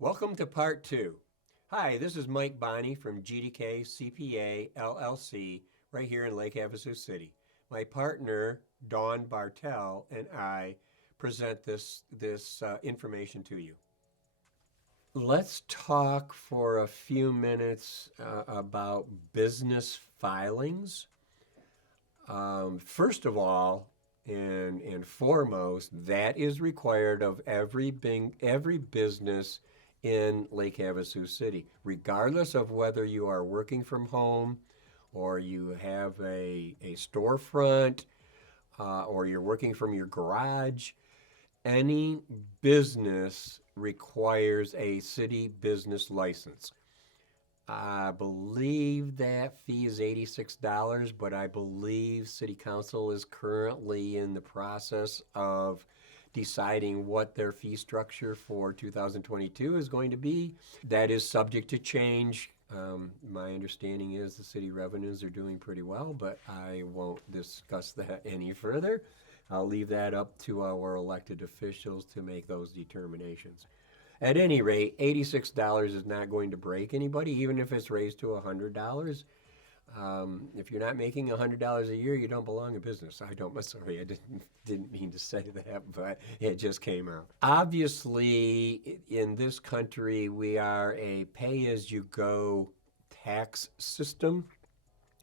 Welcome to part 2. Hi, this is Mike Bonney from GDK CPA, LLC, right here in Lake Havasu City. My partner, Dawn Bartel, and I present this information to you. Let's talk for a few minutes about business filings. First of all, and foremost, that is required of every business in Lake Havasu City, regardless of whether you are working from home or you have a storefront or you're working from your garage. Any business requires a city business license. I believe that fee is $86, but I believe City Council is currently in the process of deciding what their fee structure for 2022 is going to be. That is subject to change. My understanding is the city revenues are doing pretty well, but I won't discuss that any further. I'll leave that up to our elected officials to make those determinations. At any rate, $86 is not going to break anybody, even if it's raised to $100. If you're not making $100 a year, you don't belong in business. I didn't mean to say that, but it just came out. Obviously, in this country, we are a pay-as-you-go tax system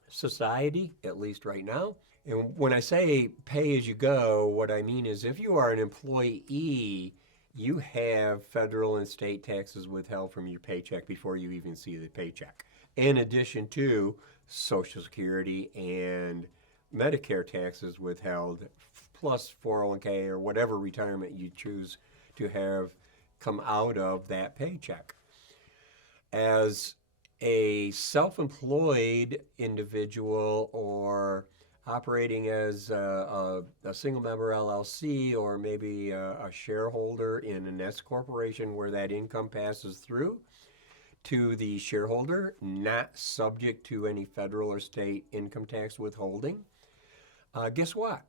society, at least right now. And when I say pay-as-you-go, what I mean is if you are an employee, you have federal and state taxes withheld from your paycheck before you even see the paycheck. In addition to Social Security and Medicare taxes withheld, plus 401k or whatever retirement you choose to have come out of that paycheck. As a self-employed individual or operating as a single member LLC or maybe a shareholder in an S corporation where that income passes through to the shareholder, not subject to any federal or state income tax withholding, guess what?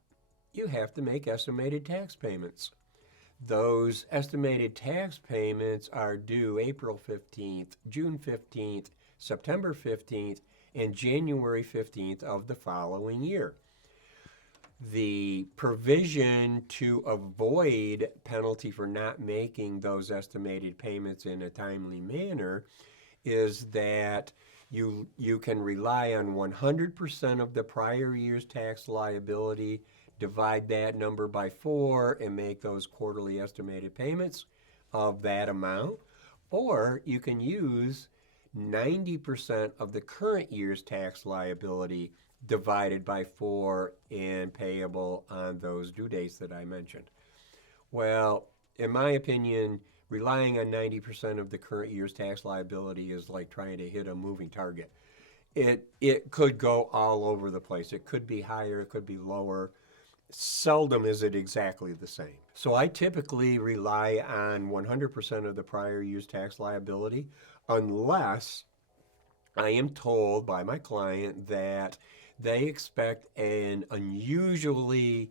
You have to make estimated tax payments. Those estimated tax payments are due April 15th, June 15th, September 15th, and January 15th of the following year. The provision to avoid penalty for not making those estimated payments in a timely manner is that you can rely on 100% of the prior year's tax liability, divide that number by 4, and make those quarterly estimated payments of that amount, or you can use 90% of the current year's tax liability divided by 4 and payable on those due dates that I mentioned. Well, in my opinion, relying on 90% of the current year's tax liability is like trying to hit a moving target. It could go all over the place. It could be higher, it could be lower. Seldom is it exactly the same. So I typically rely on 100% of the prior year's tax liability unless I am told by my client that they expect an unusually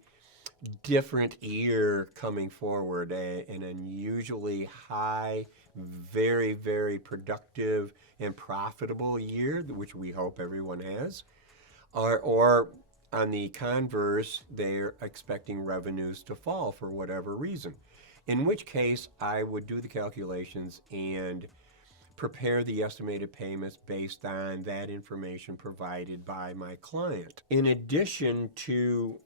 different year coming forward, an unusually high, very, very productive and profitable year, which we hope everyone has, or on the converse, they're expecting revenues to fall for whatever reason, in which case I would do the calculations and prepare the estimated payments based on that information provided by my client. In addition to,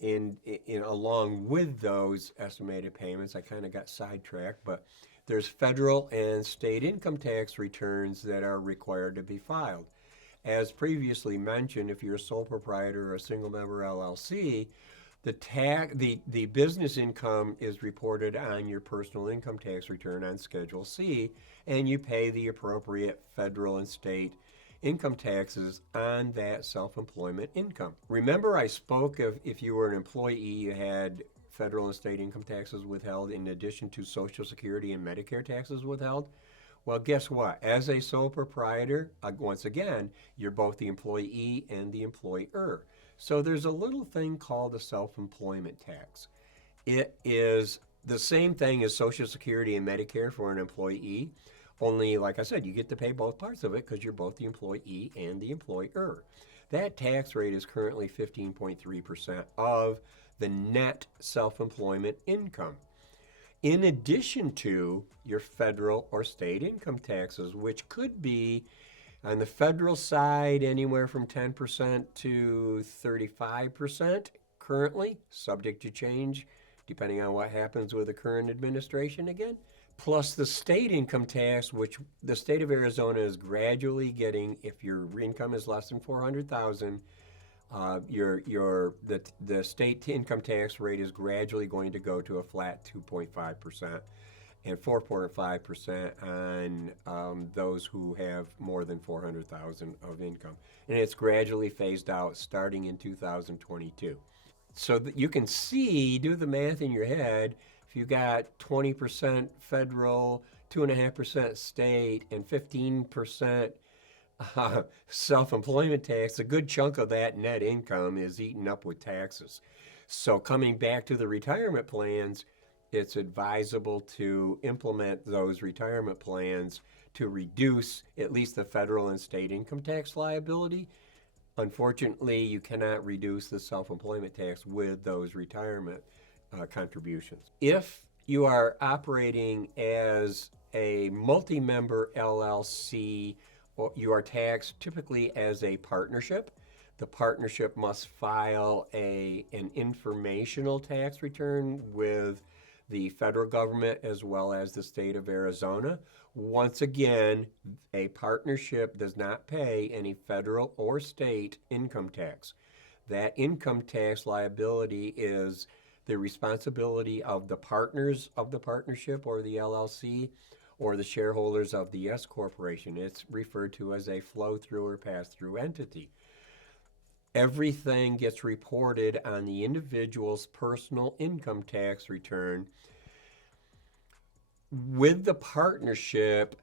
along with those estimated payments, I kind of got sidetracked, but there's federal and state income tax returns that are required to be filed. As previously mentioned, if you're a sole proprietor or a single member LLC, the business income is reported on your personal income tax return on Schedule C, and you pay the appropriate federal and state income taxes on that self-employment income. Remember I spoke of if you were an employee, you had federal and state income taxes withheld in addition to Social Security and Medicare taxes withheld? Well, guess what? As a sole proprietor, once again, you're both the employee and the employer. So there's a little thing called a self-employment tax. It is the same thing as Social Security and Medicare for an employee, only, like I said, you get to pay both parts of it because you're both the employee and the employer. That tax rate is currently 15.3% of the net self-employment income, in addition to your federal or state income taxes, which could be on the federal side anywhere from 10% to 35% currently, subject to change depending on what happens with the current administration again. Plus the state income tax, which the state of Arizona is gradually getting. If your income is less than 400,000, the state income tax rate is gradually going to go to a flat 2.5% and 4.5% on those who have more than 400,000 of income, and it's gradually phased out starting in 2022. So that you can see, do the math in your head. If you got 20% federal, 2.5% state, and 15% self-employment tax, a good chunk of that net income is eaten up with taxes. So coming back to the retirement plans, it's advisable to implement those retirement plans to reduce at least the federal and state income tax liability. Unfortunately, you cannot reduce the self-employment tax with those retirement contributions. If you are operating as a multi-member LLC, you are taxed typically as a partnership. The partnership must file an informational tax return with the federal government as well as the state of Arizona. Once again, a partnership does not pay any federal or state income tax. That income tax liability is the responsibility of the partners of the partnership or the LLC or the shareholders of the S corporation. It's referred to as a flow-through or pass-through entity. Everything gets reported on the individual's personal income tax return. With the partnership,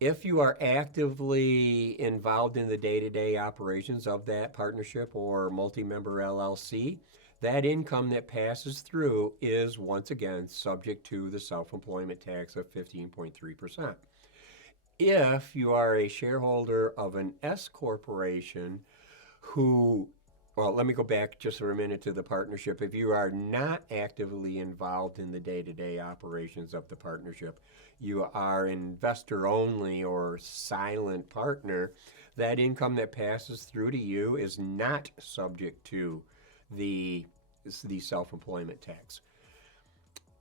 if you are actively involved in the day-to-day operations of that partnership or multi-member LLC, that income that passes through is once again subject to the self-employment tax of 15.3%. If you are a shareholder of an S corporation well, let me go back just for a minute to the partnership. If you are not actively involved in the day-to-day operations of the partnership, you are investor only or silent partner, that income that passes through to you is not subject to the self-employment tax.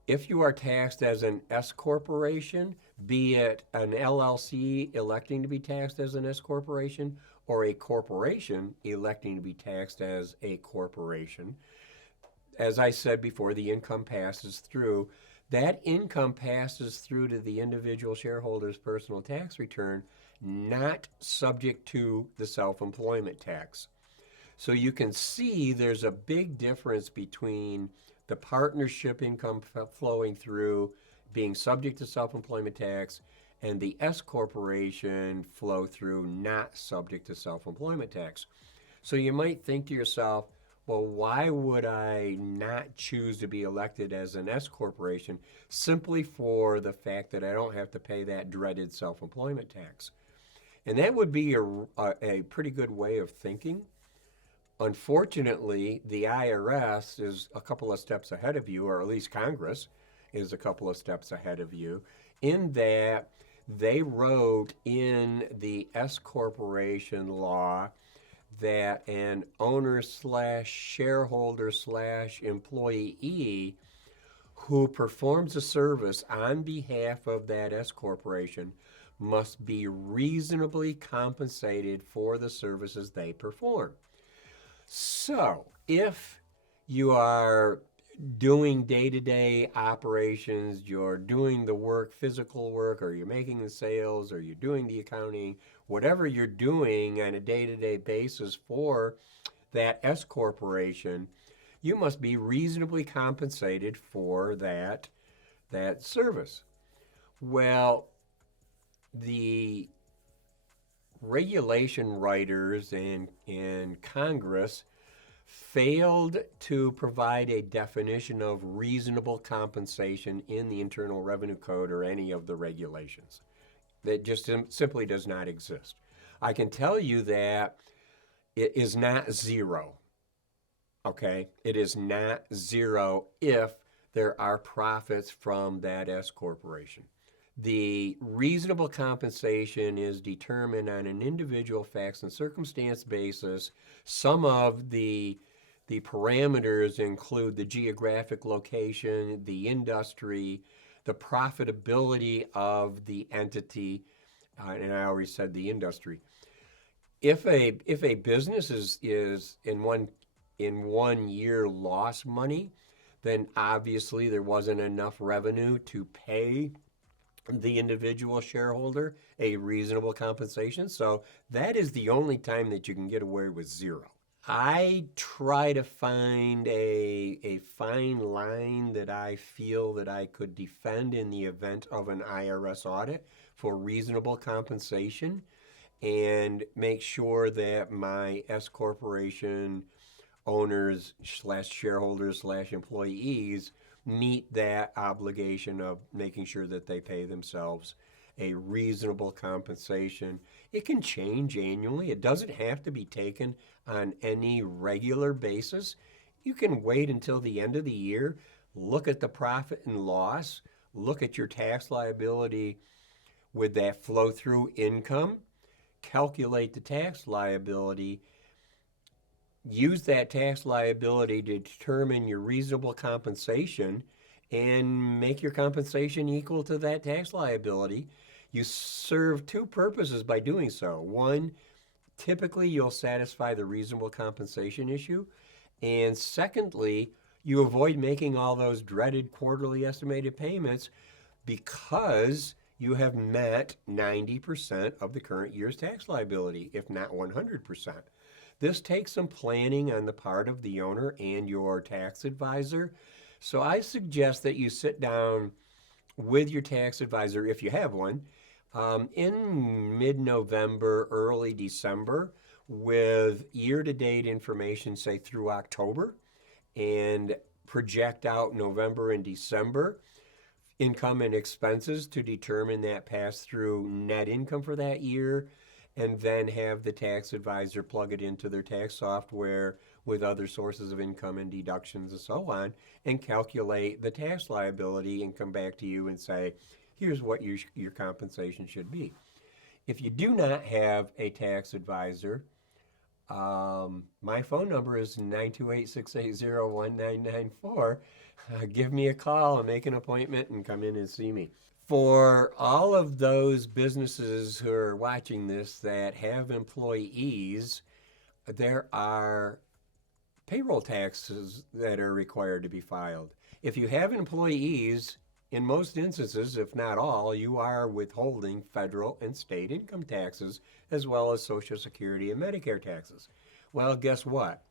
If you are taxed as an S corporation, be it an LLC electing to be taxed as an S corporation or a corporation electing to be taxed as a corporation, as I said before, the income passes through. That income passes through to the individual shareholder's personal tax return, not subject to the self-employment tax. So you can see there's a big difference between the partnership income flowing through being subject to self-employment tax and the S corporation flow through not subject to self-employment tax. So you might think to yourself, well, why would I not choose to be elected as an S corporation simply for the fact that I don't have to pay that dreaded self-employment tax? And that would be a pretty good way of thinking. Unfortunately, the IRS is a couple of steps ahead of you, or at least Congress is a couple of steps ahead of you, in that they wrote in the S corporation law that an owner / shareholder / employee who performs a service on behalf of that S corporation must be reasonably compensated for the services they perform. So if you are doing day-to-day operations, you're doing the work, physical work, or you're making the sales, or you're doing the accounting, whatever you're doing on a day-to-day basis for that S corporation, you must be reasonably compensated for that service. Well, the regulation writers in Congress failed to provide a definition of reasonable compensation in the Internal Revenue Code or any of the regulations. That just simply does not exist. I can tell you that it is not zero, okay? It is not zero if there are profits from that S corporation. The reasonable compensation is determined on an individual facts and circumstance basis. Some of the parameters include the geographic location, the industry, the profitability of the entity, and I already said the industry. If a business is in one year lost money, then obviously there wasn't enough revenue to pay the individual shareholder a reasonable compensation. So that is the only time that you can get away with zero. I try to find a fine line that I feel that I could defend in the event of an IRS audit for reasonable compensation, and make sure that my S corporation owners / shareholders / employees meet that obligation of making sure that they pay themselves a reasonable compensation. It can change annually. It doesn't have to be taken on any regular basis. You can wait until the end of the year, look at the profit and loss, look at your tax liability with that flow-through income, calculate the tax liability, use that tax liability to determine your reasonable compensation, and make your compensation equal to that tax liability. You serve two purposes by doing so. One, typically you'll satisfy the reasonable compensation issue. And secondly, you avoid making all those dreaded quarterly estimated payments because you have met 90% of the current year's tax liability, if not 100%. This takes some planning on the part of the owner and your tax advisor. So I suggest that you sit down with your tax advisor, if you have one, in mid-November, early December, with year-to-date information, say through October, and project out November and December income and expenses to determine that pass-through net income for that year, and then have the tax advisor plug it into their tax software with other sources of income and deductions and so on, and calculate the tax liability and come back to you and say, here's what your compensation should be. If you do not have a tax advisor, my phone number is 928-680-1994. Give me a call and make an appointment and come in and see me. For all of those businesses who are watching this that have employees, there are payroll taxes that are required to be filed. If you have employees, in most instances, if not all, you are withholding federal and state income taxes, as well as Social Security and Medicare taxes. Well, guess what?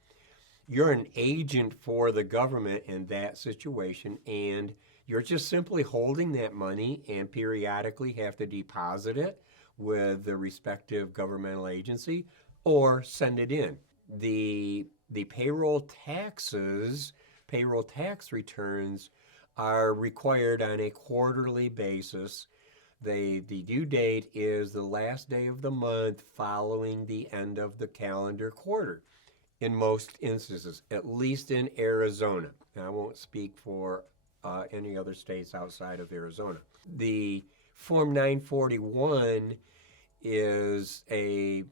You're an agent for the government in that situation, and you're just simply holding that money and periodically have to deposit it with the respective governmental agency or send it in. The payroll taxes, payroll tax returns are required on a quarterly basis. The due date is the last day of the month following the end of the calendar quarter in most instances, at least in Arizona. Now, I won't speak for any other states outside of Arizona. The Form 941 is a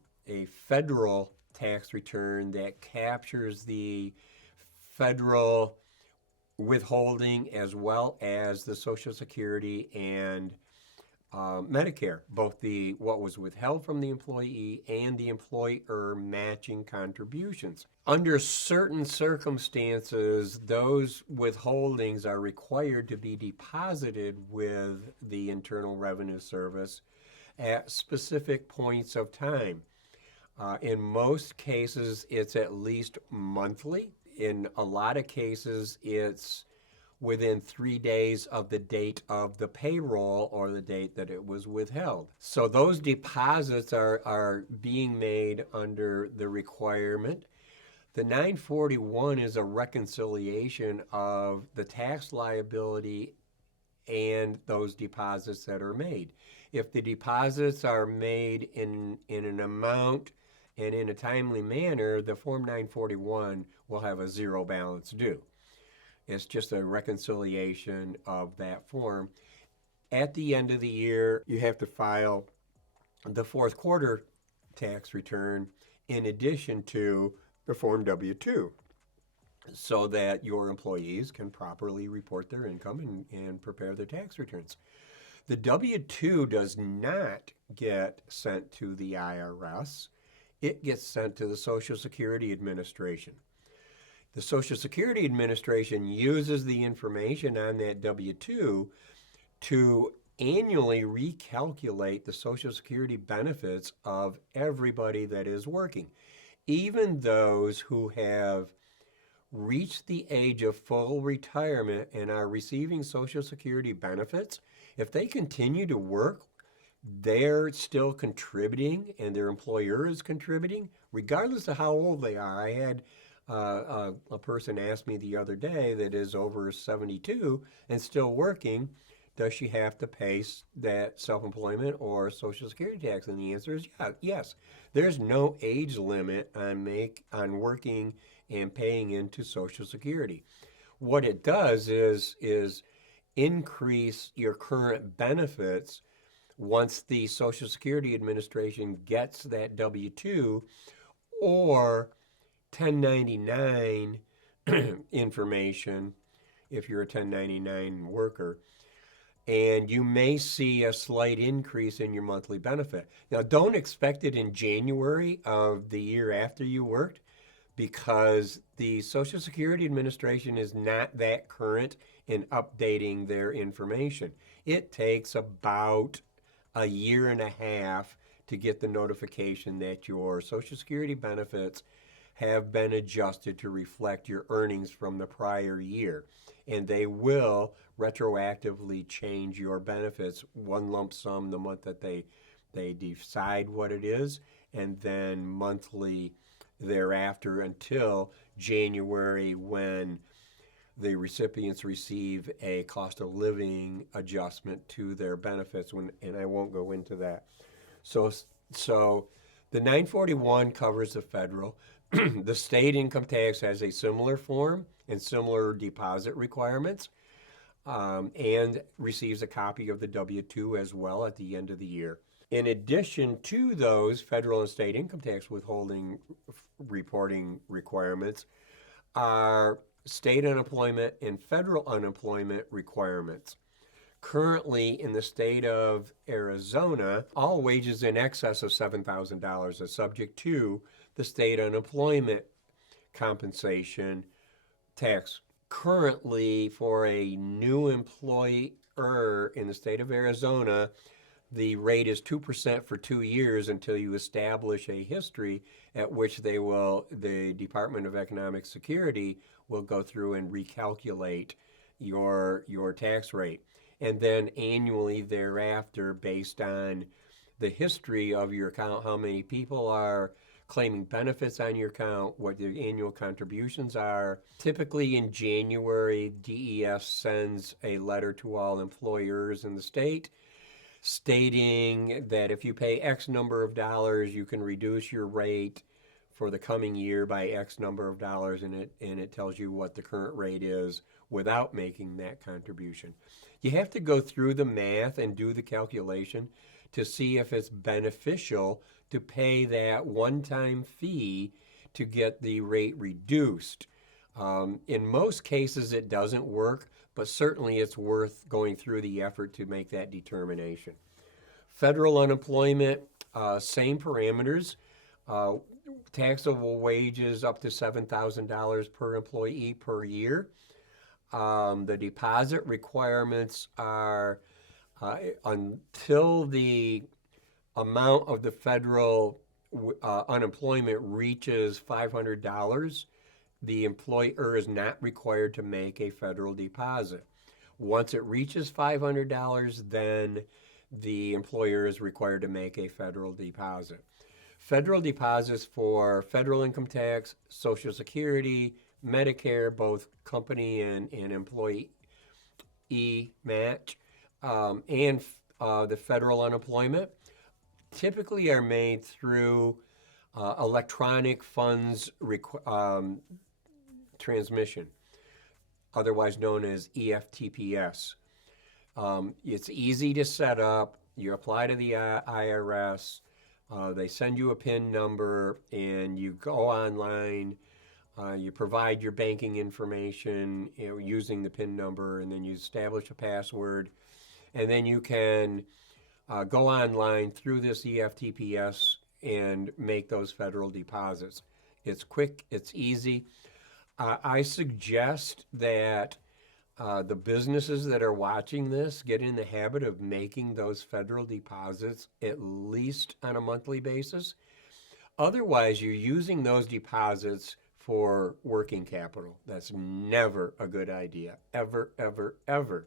federal tax return that captures the federal withholding as well as the Social Security and Medicare, both what was withheld from the employee and the employer matching contributions. Under certain circumstances, those withholdings are required to be deposited with the Internal Revenue Service at specific points of time. In most cases, it's at least monthly. In a lot of cases, it's within 3 days of the date of the payroll or the date that it was withheld. So those deposits are being made under the requirement The 941 is a reconciliation of the tax liability and those deposits that are made. If the deposits are made in an amount and in a timely manner, the Form 941 will have a zero balance due. It's just a reconciliation of that form. At the end of the year, you have to file the fourth quarter tax return in addition to the Form W-2 so that your employees can properly report their income and prepare their tax returns. The W-2 does not get sent to the IRS. It gets sent to the Social Security Administration. The Social Security Administration uses the information on that W-2 to annually recalculate the Social Security benefits of everybody that is working. Even those who have reached the age of full retirement and are receiving Social Security benefits, if they continue to work, they're still contributing and their employer is contributing, regardless of how old they are. I had a person ask me the other day that is over 72 and still working, does she have to pay that self-employment or Social Security tax? And the answer is yes. There's no age limit on working and paying into Social Security. What it does is increase your current benefits once the Social Security Administration gets that W-2 or 1099 information if you're a 1099 worker. And you may see a slight increase in your monthly benefit. Now, don't expect it in January of the year after you worked, because the Social Security Administration is not that current in updating their information. It takes about a year and a half to get the notification that your Social Security benefits have been adjusted to reflect your earnings from the prior year. And they will retroactively change your benefits, one lump sum the month that they decide what it is, and then monthly thereafter until January, when the recipients receive a cost of living adjustment to their benefits, and I won't go into that. So the 941 covers the federal. The state income tax has a similar form and similar deposit requirements, and receives a copy of the W-2 as well at the end of the year. In addition to those federal and state income tax withholding reporting requirements are state unemployment and federal unemployment requirements. Currently, in the state of Arizona, all wages in excess of $7,000 are subject to the state unemployment compensation tax. Currently, for a new employer in the state of Arizona, the rate is 2% for 2 years until you establish a history at which the Department of Economic Security will go through and recalculate your tax rate. And then annually thereafter, based on the history of your account, how many people are claiming benefits on your account, what their annual contributions are. Typically in January, DES sends a letter to all employers in the state stating that if you pay X number of dollars, you can reduce your rate for the coming year by X number of dollars, and it tells you what the current rate is without making that contribution. You have to go through the math and do the calculation to see if it's beneficial to pay that one-time fee to get the rate reduced. In most cases, it doesn't work, but certainly it's worth going through the effort to make that determination. Federal unemployment, same parameters. Taxable wages up to $7,000 per employee per year. The deposit requirements are until the amount of the federal unemployment reaches $500, the employer is not required to make a federal deposit. Once it reaches $500, then the employer is required to make a federal deposit. federal deposits for federal income tax, Social Security, Medicare, both company and employee match, and the federal unemployment, typically are made through electronic funds transmission, otherwise known as EFTPS. It's easy to set up. You apply to the IRS. They send you a PIN number, and you go online. You provide your banking information, using the PIN number, and then you establish a password. And then you can go online through this EFTPS and make those federal deposits. It's quick, it's easy. I suggest that the businesses that are watching this get in the habit of making those federal deposits at least on a monthly basis. Otherwise, you're using those deposits for working capital. That's never a good idea, ever, ever, ever.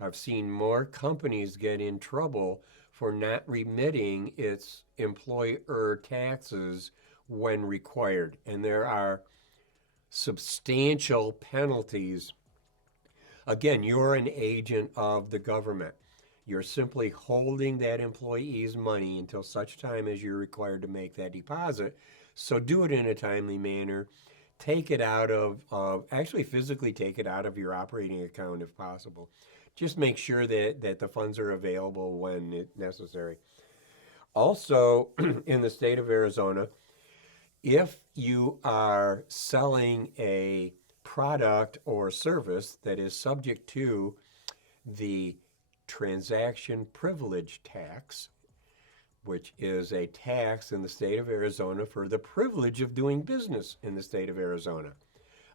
I've seen more companies get in trouble for not remitting its employer taxes when required. And there are substantial penalties. Again, you're an agent of the government. You're simply holding that employee's money until such time as you're required to make that deposit. So do it in a timely manner. Take it out of actually physically take it out of your operating account if possible. Just make sure that the funds are available when it's necessary. Also, in the state of Arizona, if you are selling a product or service that is subject to the transaction privilege tax, which is a tax in the state of Arizona for the privilege of doing business in the state of Arizona,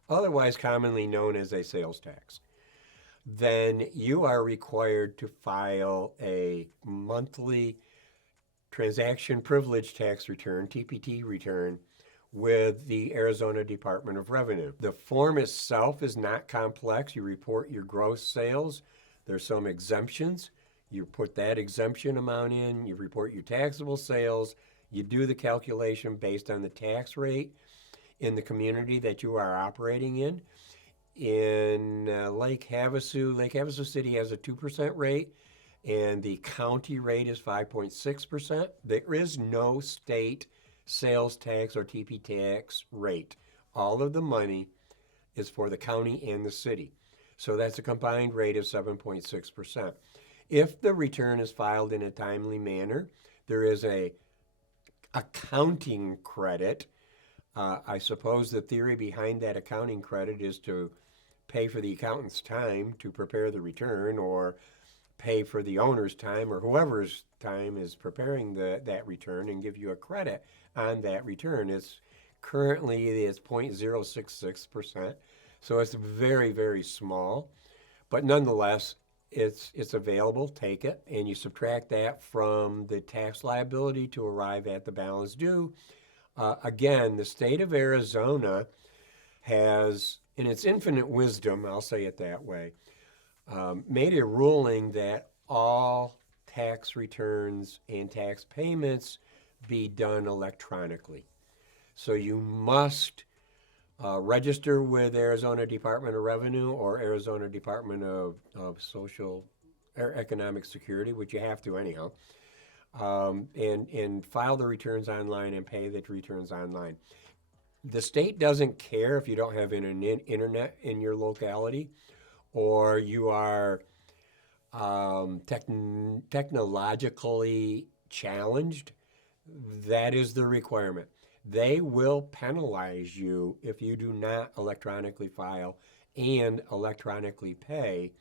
otherwise commonly known as a sales tax, then you are required to file a monthly transaction privilege tax return, TPT return, with the Arizona Department of Revenue. The form itself is not complex. You report your gross sales. There's some exemptions. You put that exemption amount in. You report your taxable sales. You do the calculation based on the tax rate in the community that you are operating in. In Lake Havasu City has a 2% rate, and the county rate is 5.6%. There is no state sales tax or TP tax rate. All of the money is for the county and the city. So that's a combined rate of 7.6%. If the return is filed in a timely manner, there is a accounting credit. I suppose the theory behind that accounting credit is to pay for the accountant's time to prepare the return, or pay for the owner's time or whoever's time is preparing that return, and give you a credit on that return. It's currently 0.066%, so it's very, very small, but nonetheless, it's available. Take it, and you subtract that from the tax liability to arrive at the balance due. Again, the state of Arizona has, in its infinite wisdom, I'll say it that way, made a ruling that all tax returns and tax payments be done electronically. So you must register with Arizona Department of Revenue or Arizona Department of Social or Economic Security, which you have to anyhow, and file the returns online and pay the returns online. The state doesn't care if you don't have an internet in your locality, or you are technologically challenged. That is the requirement. They will penalize you if you do not electronically file and electronically pay.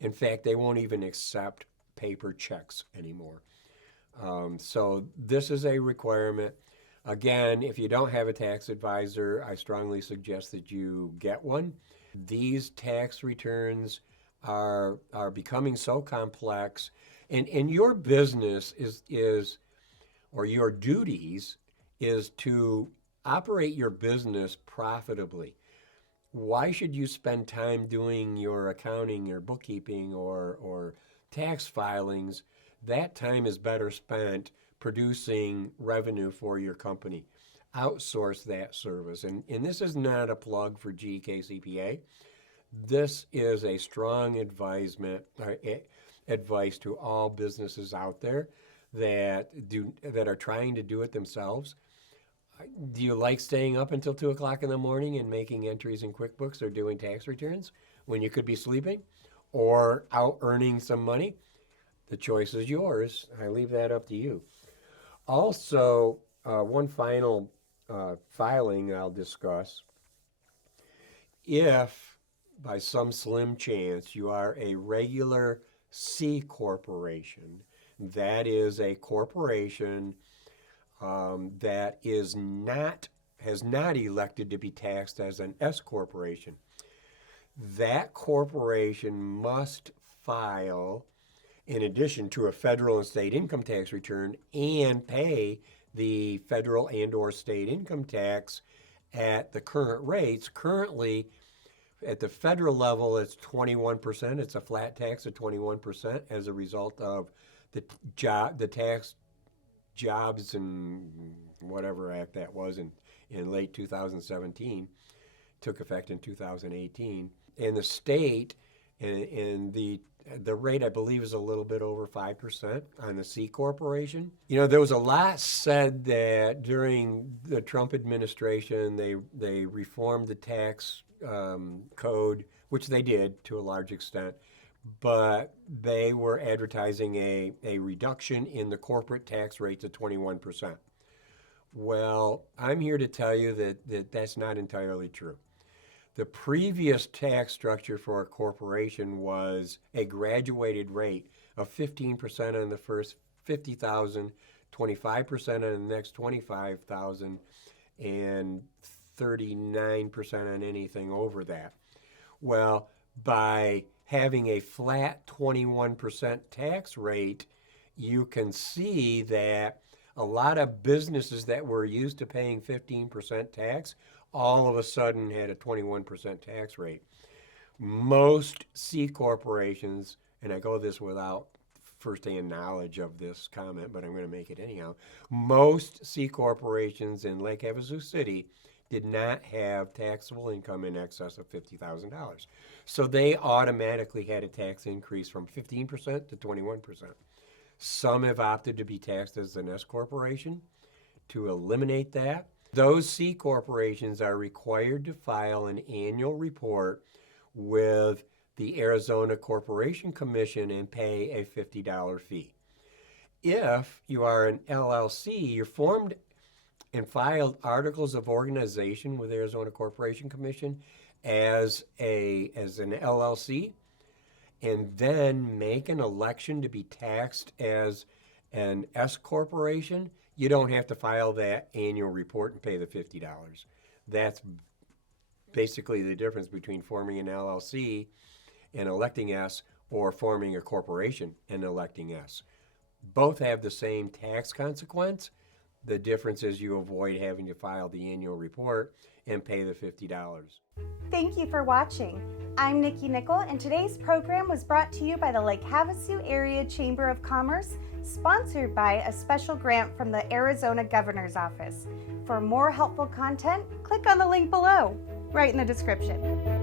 In fact, they won't even accept paper checks anymore. So this is a requirement. Again, if you don't have a tax advisor, I strongly suggest that you get one. These tax returns are becoming so complex, and your business is or your duties is to operate your business profitably. Why should you spend time doing your accounting, your bookkeeping, or tax filings? That time is better spent producing revenue for your company. Outsource that service. And this is not a plug for GDK CPA. This is a strong advice to all businesses out there that are trying to do it themselves. Do you like staying up until 2 o'clock in the morning and making entries in QuickBooks or doing tax returns when you could be sleeping or out earning some money? The choice is yours. I leave that up to you. Also, one final filing I'll discuss. If by some slim chance you are a regular C corporation, that is a corporation that has not elected to be taxed as an S corporation, that corporation must file, in addition to a federal and state income tax return, and pay the federal and or state income tax at the current rates. Currently, at the federal level, it's 21%. It's a flat tax of 21% as a result of the Tax Jobs and whatever act that was in late 2017, took effect in 2018. And the state, and the rate, I believe, is a little bit over 5% on the C corporation. You know, there was a lot said that during the Trump administration, they reformed the tax code, which they did to a large extent, but they were advertising a reduction in the corporate tax rate to 21%. Well, I'm here to tell you that that's not entirely true. The previous tax structure for a corporation was a graduated rate of 15% on the first $50,000, 25% on the next $25,000, and 39% on anything over that. Well, by having a flat 21% tax rate, you can see that a lot of businesses that were used to paying 15% tax all of a sudden had a 21% tax rate. Most C corporations, and I go this without firsthand knowledge of this comment, but I'm going to make it anyhow. Most C corporations in Lake Havasu City did not have taxable income in excess of $50,000. So they automatically had a tax increase from 15% to 21%. Some have opted to be taxed as an S corporation. To eliminate that, those C corporations are required to file an annual report with the Arizona Corporation Commission and pay a $50 fee. If you are an LLC, you're formed and filed articles of organization with Arizona Corporation Commission as an LLC, and then make an election to be taxed as an S corporation, you don't have to file that annual report and pay the $50. That's basically the difference between forming an LLC and electing S, or forming a corporation and electing S. Both have the same tax consequence. The difference is you avoid having to file the annual report and pay the $50. Thank you for watching. I'm Nikki Nickel, and today's program was brought to you by the Lake Havasu Area Chamber of Commerce, sponsored by a special grant from the Arizona Governor's Office. For more helpful content, click on the link below, right in the description.